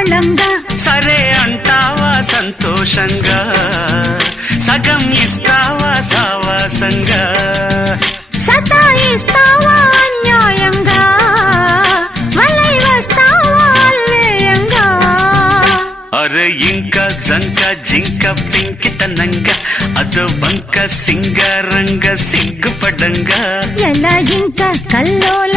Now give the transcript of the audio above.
తాళంగా సరే అంటావా సంతోషంగా సగం ఇస్తావా సావాసంగా సతాయిస్తావా అన్యాయంగా వలై వస్తావా అల్లేయంగా అరే ఇంకా జంక జింక పింకితనంగా అదో వంక సింగారంగా సిగ్గుపడంగా ఎలా ఇంకా కల్లోల